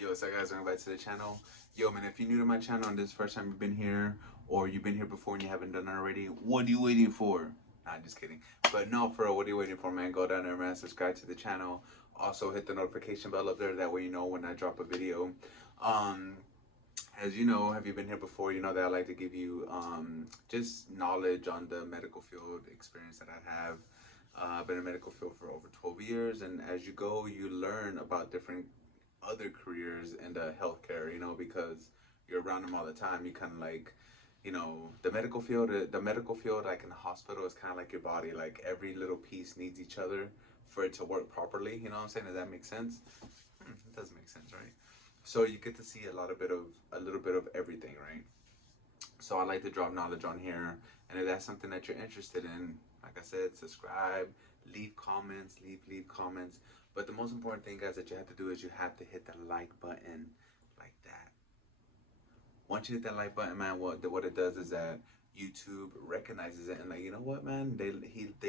Yo, so guys, welcome back to the channel. Yo, man, if you're new to my channel and this is the first time you've been here, or you've been here before and you haven't done it already, what are you waiting for? Nah, just kidding. But no, for real, what are you waiting for, man? Go down there, man, subscribe to the channel. Also, hit the notification bell up there. That way you know when I drop a video. Um, as you know, have you been here before? You know that I like to give you just knowledge on the medical field experience that I have. I've been in the medical field for over 12 years, and as you go, you learn about different other careers in the healthcare, because you're around them all the time. You kind of like, the medical field, like in the hospital, is kind of like your body. Like every little piece needs each other for it to work properly. You know what I'm saying? Does that make sense? It does make sense, right? So you get to see a little bit of everything, right? So I like to drop knowledge on here, and if that's something that you're interested in, like I said, subscribe, leave comments. But the most important thing, guys, that you have to do is you have to hit the like button like that. Once you hit that like button, man, what it does is that YouTube recognizes it and like, you know what, man, they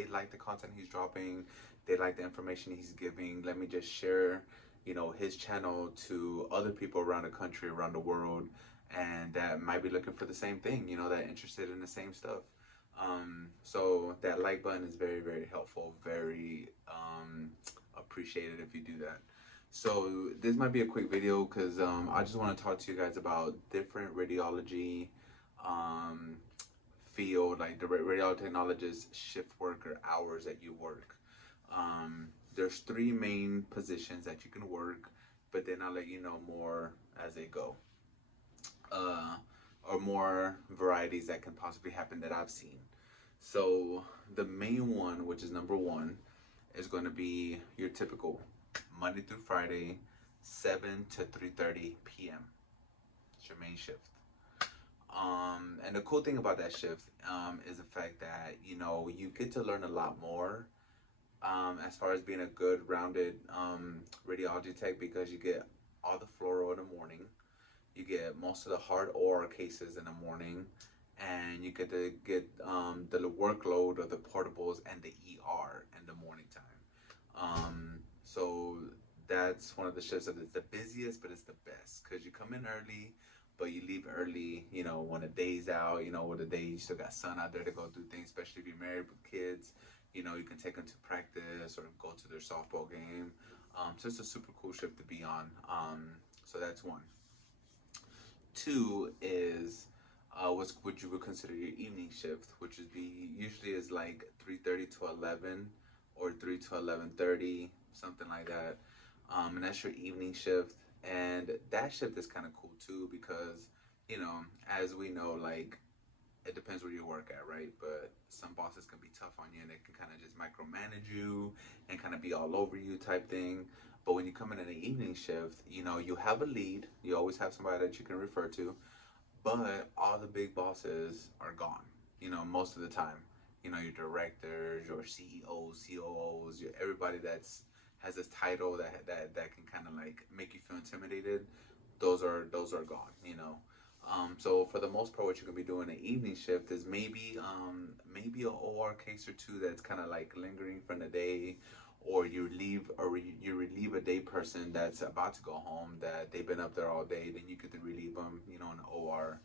like the content he's dropping, they like the information he's giving. Let me just share, his channel to other people around the country, around the world, and that might be looking for the same thing, that interested in the same stuff. So that like button is very, very helpful, very appreciated if you do that. So this might be a quick video because I just want to talk to you guys about different radiology um, field, like the radiology technologist shift worker hours that you work. There's three main positions that you can work, but then I'll let you know more as they go. Or more varieties that can possibly happen that I've seen. So the main one, which is number one, is going to be your typical Monday through Friday, 7 to 3:30 p.m. It's your main shift. And the cool thing about that shift is the fact that you get to learn a lot more as far as being a good rounded radiology tech, because you get all the fluoro in the morning, you get most of the hard OR cases in the morning, and you get to get the workload of the portables and the ER in the morning time. So that's one of the shifts that is the busiest, but it's the best because you come in early, but you leave early. When the day's out, when the day you still got sun out there to go do things, especially if you're married with kids. You can take them to practice or go to their softball game. So it's a super cool shift to be on. So that's one. Two is what you would consider your evening shift, which would be usually is like 3:30 to 11 or 3 to 11:30, something like that. And that's your evening shift. And that shift is kind of cool too because, as we know, like it depends where you work at, right? But some bosses can be tough on you and they can kind of just micromanage you and kind of be all over you type thing. But when you come in an evening shift, you have a lead. You always have somebody that you can refer to. But all the big bosses are gone, most of the time. Your directors, your CEOs, COOs, everybody has this title that can kind of like make you feel intimidated. Those are gone. So for the most part, what you're gonna be doing an evening shift is maybe an OR case or two that's kind of like lingering from the day, or you relieve a day person that's about to go home that they've been up there all day. Then you get to relieve them, in the OR.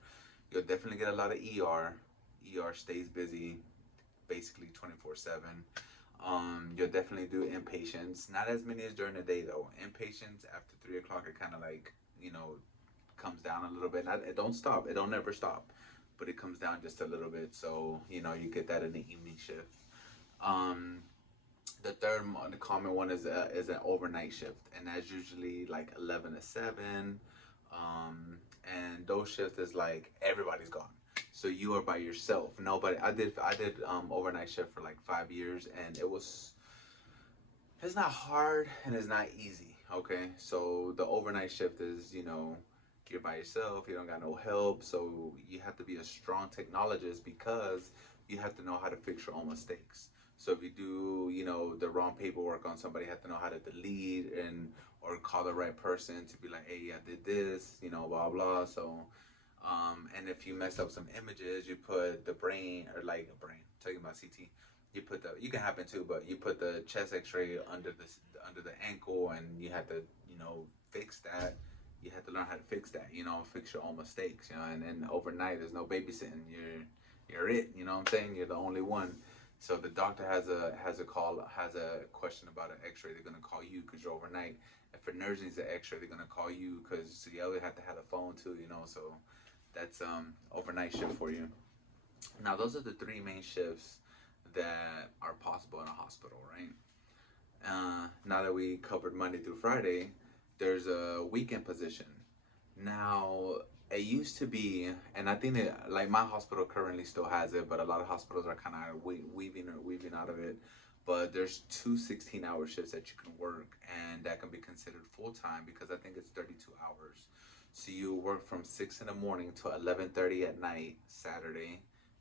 You'll definitely get a lot of ER. ER stays busy, basically 24/7. You'll definitely do inpatients. Not as many as during the day though. Inpatients after 3 o'clock are kind of like comes down a little bit. It don't stop. It don't never stop, but it comes down just a little bit. So you get that in the evening shift. Um, the third, the common one is an overnight shift, and that's usually like 11 to 7. And those shifts is like everybody's gone, so you are by yourself. Nobody. I did overnight shift for like 5 years, and it's not hard and it's not easy. Okay, so the overnight shift is you're by yourself, you don't got no help, so you have to be a strong technologist because you have to know how to fix your own mistakes. So if you do the wrong paperwork on somebody, you have to know how to delete and or call the right person to be like, hey, I did this, blah blah. So and if you mess up some images, you put the brain, or like a brain, talking about CT, you can happen too, but you put the chest X-ray under the ankle, and you have to fix that. you have to learn how to fix that, fix your own mistakes, and then overnight there's no babysitting. You're it, you know what I'm saying? You're the only one. So the doctor has a question about an X-ray. They're gonna call you because you're overnight. If a nurse needs an X-ray, they're gonna call you because the other have to have a phone too, So that's overnight shift for you. Now those are the three main shifts that are possible in a hospital, right? Now that we covered Monday through Friday, there's a weekend position. Now, it used to be, and I think that like my hospital currently still has it, but a lot of hospitals are kind of weaving out of it. But there's two 16-hour shifts that you can work, and that can be considered full time because I think it's 32 hours. So you work from 6 in the morning to 11:30 at night Saturday,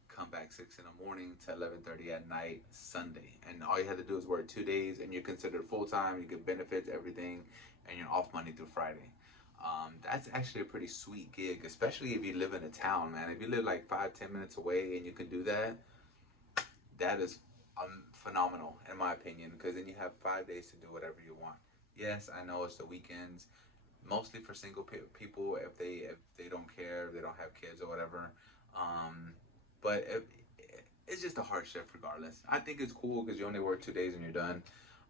come back 6 in the morning to 11:30 at night Sunday, and all you have to do is work 2 days, and you're considered full time. You get benefits, everything, and you're off Monday through Friday. That's actually a pretty sweet gig, especially if you live in a town, man. If you live like 5-10 minutes away and you can do that, that is phenomenal in my opinion. Because then you have 5 days to do whatever you want. Yes, I know it's the weekends, mostly for single people if they don't care, if they don't have kids or whatever. Um, but it's just a hard shift regardless. I think it's cool because you only work 2 days and you're done.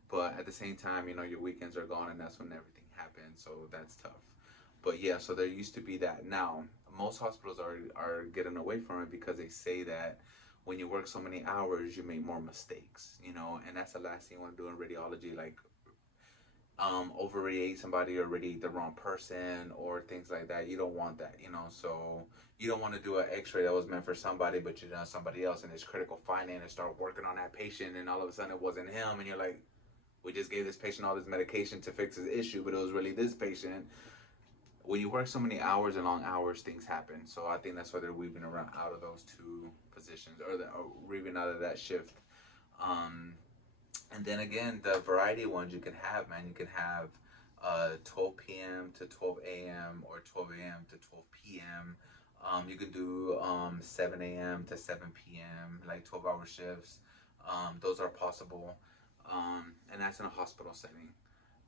But at the same time, your weekends are gone and that's when everything happens. So that's tough. But yeah, so there used to be that. Now, most hospitals are getting away from it because they say that when you work so many hours, you make more mistakes, and that's the last thing you want to do in radiology, like overradiate somebody or radiate the wrong person or things like that. You don't want that, so you don't want to do an x-ray that was meant for somebody, but you're done somebody else and it's critical finding and start working on that patient and all of a sudden it wasn't him and you're like, we just gave this patient all this medication to fix his issue, but it was really this patient. When you work so many hours and long hours, things happen. So I think that's why they're weaving around out of those two positions, or weaving out of that shift. Um, and then again, the variety ones you can have, man. You can have 12 p.m. to 12 a.m. or 12 a.m. to 12 p.m. You can do 7 a.m. to 7 p.m., like 12-hour shifts. Those are possible. And that's in a hospital setting.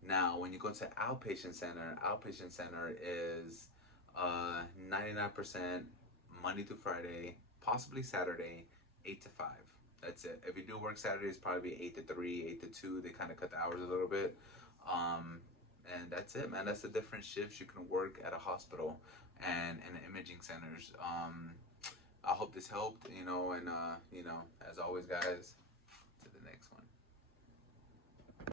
Now, when you go to outpatient center is 99% Monday through Friday, possibly Saturday, 8 to 5. That's it. If you do work Saturdays, probably be 8 to 3, 8 to 2. They kind of cut the hours a little bit, um, and that's it, man. That's the different shifts you can work at a hospital and in imaging centers. I hope this helped, and as always, guys, to the next one.